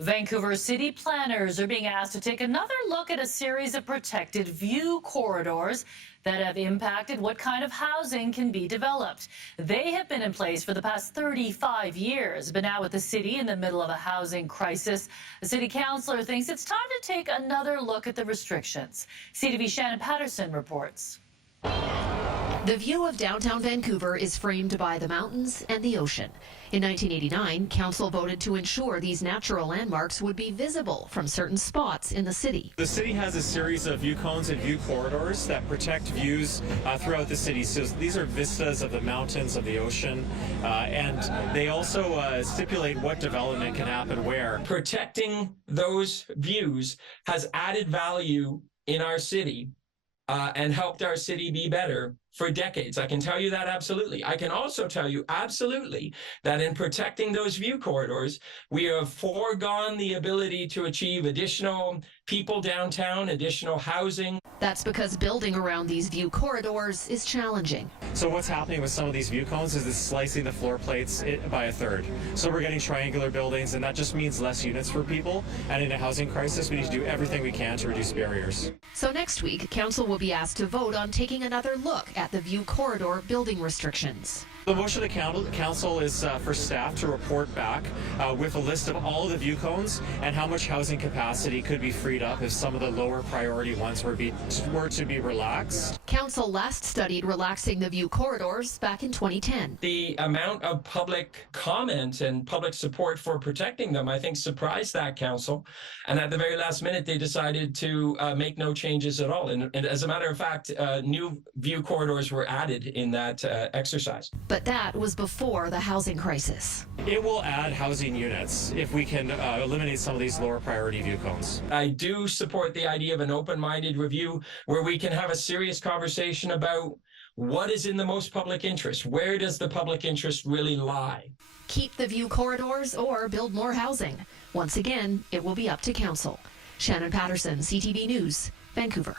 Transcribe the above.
Vancouver city planners are being asked to take another look at a series of protected view corridors that have impacted what kind of housing can be developed. They have been in place for the past 35 years, but now with the city in the middle of a housing crisis, the city councillor thinks it's time to take another look at the restrictions. CTV's Shannon Patterson reports. The view of downtown Vancouver is framed by the mountains and the ocean. In 1989, council voted to ensure these natural landmarks would be visible from certain spots in the city. The city has a series of view cones and view corridors that protect views throughout the city. So these are vistas of the mountains, of the ocean, and they also stipulate what development can happen where. Protecting those views has added value in our city and helped our city be better for decades. I can tell you that absolutely. I can also tell you absolutely that in protecting those view corridors, we have foregone the ability to achieve additional people downtown, additional housing. That's because building around these view corridors is challenging. So what's happening with some of these view cones is it's slicing the floor plates by a third. So we're getting triangular buildings, and that just means less units for people. And in a housing crisis, we need to do everything we can to reduce barriers. So next week, council will be asked to vote on taking another look at the view corridor building restrictions. The motion of the council is for staff to report back with a list of all of the view cones and how much housing capacity could be freed up if some of the lower priority ones were to be relaxed. Council last studied relaxing the view corridors back in 2010. The amount of public comment and public support for protecting them, I think, surprised that council. And at the very last minute, they decided to make no changes at all. And as a matter of fact, new view corridors were added in that exercise. But that was before the housing crisis. It will add housing units if we can eliminate some of these lower priority view cones. I do support the idea of an open-minded review where we can have a serious conversation about what is in the most public interest. Where does the public interest really lie? Keep the view corridors or build more housing. Once again, it will be up to council. Shannon Patterson, CTV News, Vancouver.